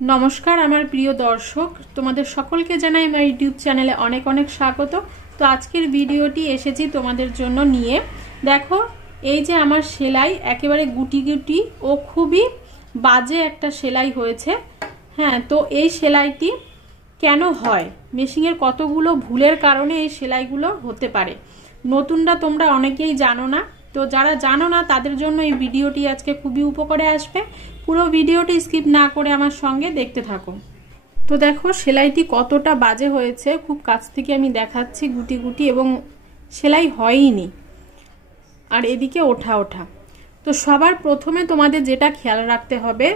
নমস্কার আমার প্রিয় দর্শক, তোমাদের সকলকে জানাই আমার ইউটিউব চ্যানেলে অনেক অনেক স্বাগত। তো আজকের ভিডিওটি এসেছি তোমাদের জন্য নিয়ে। দেখো, এই যে আমার সেলাই একেবারে গুটি গুটি ও খুবই বাজে একটা সেলাই হয়েছে। হ্যাঁ, তো এই সেলাইটি কেন হয়, মেশিনের কতগুলো ভুলের কারণে এই সেলাইগুলো হতে পারে। নতুনরা তোমরা অনেকেই জানো না, তো যারা জানো না তাদের জন্য এই ভিডিওটি আজকে খুবই উপকারে আসবে। পুরো ভিডিওটি স্কিপ না করে আমার সঙ্গে দেখতে থাকো। তো দেখো সেলাইটি কতটা বাজে হয়েছে, খুব কাছ থেকে আমি দেখাচ্ছি গুটি গুটি, এবং সেলাই হয়ইনি, আর এদিকে ওঠা ওঠা। তো সবার প্রথমে তোমাদের যেটা খেয়াল রাখতে হবে,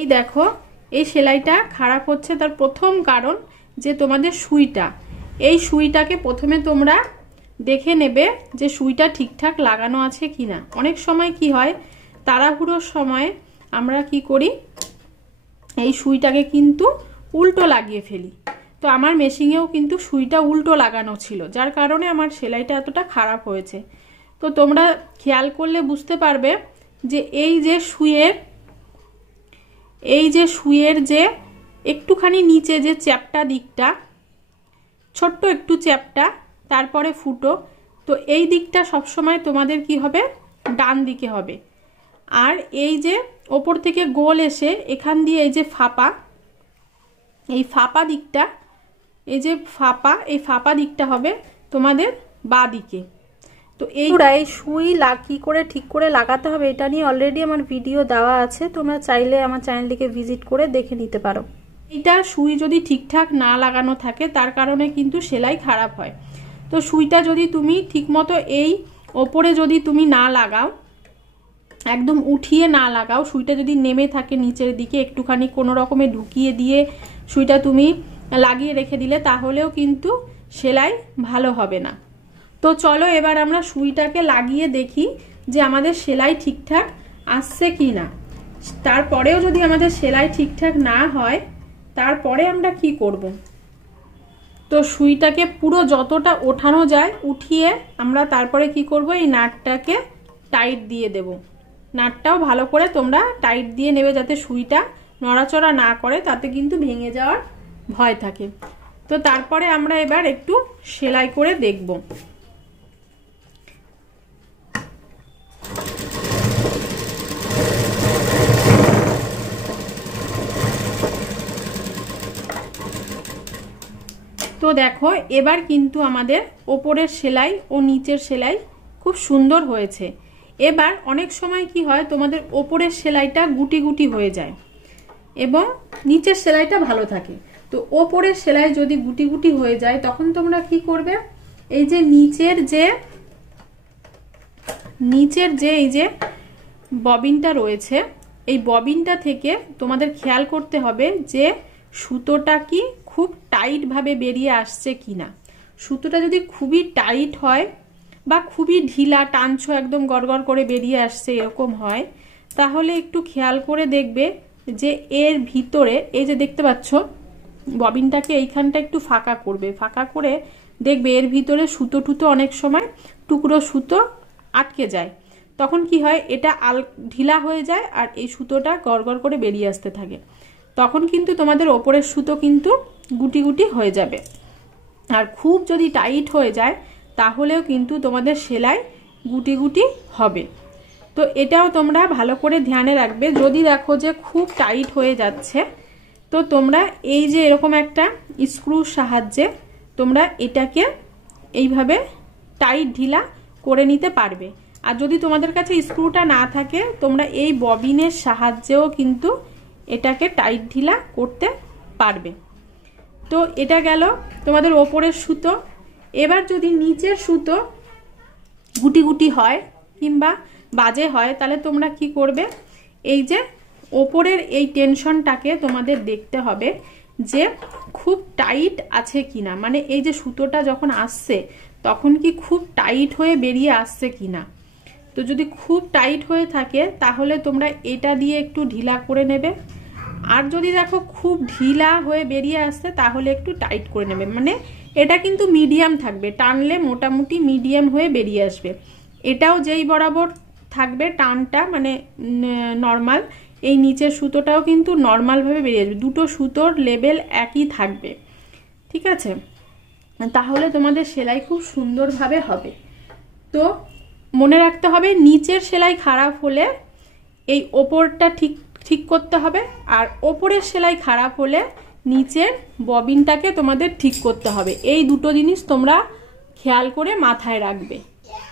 এই দেখো এই সেলাইটা খারাপ হচ্ছে তার প্রথম কারণ যে তোমাদের সুইটা, এই সুইটাকে প্রথমে তোমরা দেখে নেবে যে সুইটা ঠিকঠাক লাগানো আছে কিনা। অনেক সময় কি হয়, তাড়াহুড়োর সময় আমরা কি করি, এই সুইটাকে কিন্তু উল্টো লাগিয়ে ফেলি। তো আমার মেশিনেও কিন্তু সুইটা উল্টো লাগানো ছিল, যার কারণে আমার সেলাইটা এতটা খারাপ হয়েছে। তো তোমরা খেয়াল করলে বুঝতে পারবে যে এই যে সুইয়ের যে একটুখানি নিচে যে চ্যাপটা দিকটা, ছোট্ট একটু চ্যাপটা, তারপরে ফুটো, তো এই দিকটা সবসময় তোমাদের কি হবে, ডান দিকে হবে। আর এই যে ওপর থেকে গোল এসে এখান দিয়ে এই যে ফাঁপা, এই ফাঁপা দিকটা, এই যে এই ফাঁপা দিকটা হবে তোমাদের বাঁ দিকে। তো এই সুই কি করে ঠিক করে লাগাতে হবে এটা নিয়ে অলরেডি আমার ভিডিও দেওয়া আছে, তোমরা চাইলে আমার চ্যানেলটিকে ভিজিট করে দেখে নিতে পারো। এটা সুই যদি ঠিকঠাক না লাগানো থাকে তার কারণে কিন্তু সেলাই খারাপ হয়। তো সুইটা যদি তুমি ঠিকমতো এই ওপরে যদি তুমি না লাগাও, একদম উঠিয়ে না লাগাও, সুইটা যদি নেমে থাকে নিচের দিকে একটুখানি কোনো রকমে ঢুকিয়ে দিয়ে সুইটা তুমি লাগিয়ে রেখে দিলে, তাহলেও কিন্তু সেলাই ভালো হবে না। তো চলো এবার আমরা সুইটাকে লাগিয়ে দেখি যে আমাদের সেলাই ঠিকঠাক আসছে কি না। তারপরেও যদি আমাদের সেলাই ঠিকঠাক না হয়, তারপরে আমরা কি করব। তো সুইটাকে পুরো যতটা ওঠানো যায় উঠিয়ে আমরা তারপরে কি করব, এই নাটটাকে টাইট দিয়ে দেব। নাটটাও ভালো করে তোমরা টাইট দিয়ে নেবে, যাতে সুইটা নড়াচড়া না করে, তাতে কিন্তু ভেঙে যাওয়ার ভয় থাকে। তো তারপরে আমরা এবার একটু সেলাই করে দেখব। তো দেখো এবার কিন্তু আমাদের ওপরের সেলাই ও নিচের সেলাই খুব সুন্দর হয়েছে। এবার অনেক সময় কি হয়, তোমাদের ওপরের সেলাইটা গুটি গুটি হয়ে যায় এবং নিচের সেলাইটা ভালো থাকে। তো ওপরের সেলাই যদি গুটি গুটি হয়ে যায়, তখন তোমরা কি করবে, এই যে নিচের যে এই যে ববিনটা রয়েছে, এই ববিনটা থেকে তোমাদের খেয়াল করতে হবে যে সুতোটা কি খুব টাইট ভাবে বেরিয়ে আসছে কিনা। সুতোটা যদি খুবই টাইট হয় বা খুবই ঢিলা টানছো, একদম গড়গড় করে বেরিয়ে আসছে এরকম হয়, তাহলে একটু খেয়াল করে দেখবে যে এর ভিতরে এই যে দেখতে পাচ্ছ ববিনটাকে এইখানটা একটু ফাঁকা করবে, ফাঁকা করে দেখবে এর ভিতরে সুতো টুতো অনেক সময় টুকরো সুতো আটকে যায়। তখন কি হয়, এটা ঢিলা হয়ে যায় আর এই সুতোটা গড়গড় করে বেরিয়ে আসতে থাকে। তখন কিন্তু তোমাদের ওপরের সুতো কিন্তু গুটি গুটি হয়ে যাবে। আর খুব যদি টাইট হয়ে যায় তাহলেও কিন্তু তোমাদের সেলাই গুটি গুটি হবে। তো এটাও তোমরা ভালো করে ধ্যানে রাখবে। যদি দেখো যে খুব টাইট হয়ে যাচ্ছে, তো তোমরা এই যে এরকম একটা স্ক্রুর সাহায্যে তোমরা এটাকে এইভাবে টাইট ঢিলা করে নিতে পারবে। আর যদি তোমাদের কাছে স্ক্রুটা না থাকে, তোমরা এই ববিনের সাহায্যেও কিন্তু এটাকে টাইট ঢিলা করতে পারবে। তো এটা গেল তোমাদের ওপরের সুতো। এবার যদি নিচের সুতো গুটি গুটি হয় কিংবা বাজে হয়, তাহলে তোমরা কি করবে, এই যে ওপরের এই টেনশনটাকে তোমাদের দেখতে হবে যে খুব টাইট আছে কিনা, মানে এই যে সুতোটা যখন আসছে তখন কি খুব টাইট হয়ে বেরিয়ে আসছে কিনা। তো যদি খুব টাইট হয়ে থাকে তাহলে তোমরা এটা দিয়ে একটু ঢিলা করে নেবে। আর যদি দেখো খুব ঢিলা হয়ে বেরিয়ে আসছে তাহলে একটু টাইট করে নেবে। মানে এটা কিন্তু মিডিয়াম থাকবে, টানলে মোটামুটি মিডিয়াম হয়ে বেরিয়ে আসবে। এটাও যেই বরাবর থাকবে টানটা, মানে নর্মাল, এই নিচের সুতোটাও কিন্তু নর্মালভাবে বেরিয়ে আসবে, দুটো সুতোর লেভেল একই থাকবে, ঠিক আছে? তাহলে তোমাদের সেলাই খুব সুন্দরভাবে হবে। তো মনে রাখতে হবে নিচের সেলাই খারাপ হলে এই ওপরটা ঠিক করতে হবে, আর ওপরের সেলাই খারাপ হলে নিচের ববিনটাকে তোমাদের ঠিক করতে হবে। এই দুটো জিনিস তোমরা খেয়াল করে মাথায় রাখবে।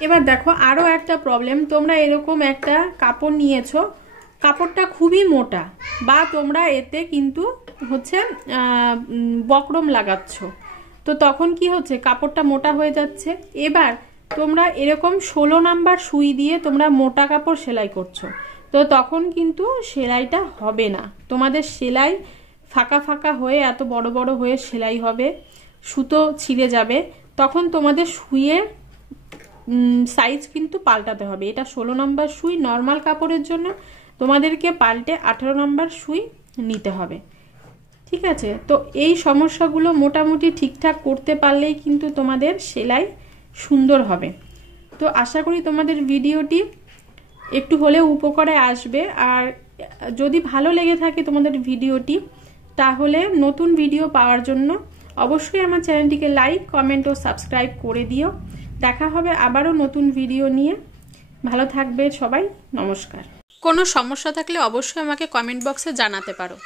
এবার দেখো আরও একটা প্রবলেম, তোমরা এরকম একটা কাপড় নিয়েছো, কাপড়টা খুবই মোটা, বা তোমরা এতে কিন্তু হচ্ছে বক্রম লাগাচ্ছ, তো তখন কি হচ্ছে কাপড়টা মোটা হয়ে যাচ্ছে। এবার তোমরা এরকম 16 নাম্বার সুই দিয়ে তোমরা মোটা কাপড় সেলাই করছো, তো তখন কিন্তু সেলাইটা হবে না, তোমাদের সেলাই ফাঁকা ফাঁকা হয়ে এত বড় বড় হয়ে সেলাই হবে, সুতো ছিঁড়ে যাবে। তখন তোমাদের সুইয়ের সাইজ কিন্তু পাল্টাতে হবে। এটা 16 নাম্বার সুই নর্মাল কাপড়ের জন্য, তোমাদেরকে পাল্টে 18 নাম্বার সুই নিতে হবে, ঠিক আছে? তো এই সমস্যাগুলো মোটামুটি ঠিকঠাক করতে পারলেই কিন্তু তোমাদের সেলাই সুন্দর হবে। তো আশা করি তোমাদের ভিডিওটি একটু হলেও উপকারে আসবে, আর যদি ভালো লেগে থাকে তোমাদের ভিডিওটি, তাহলে নতুন ভিডিও পাওয়ার জন্য অবশ্যই আমার চ্যানেলটিকে লাইক, কমেন্ট ও সাবস্ক্রাইব করে দিও। দেখা হবে আবারও নতুন ভিডিও নিয়ে। ভালো থাকবে সবাই, নমস্কার। কোনো সমস্যা থাকলে অবশ্যই আমাকে কমেন্ট বক্সে জানাতে পারো।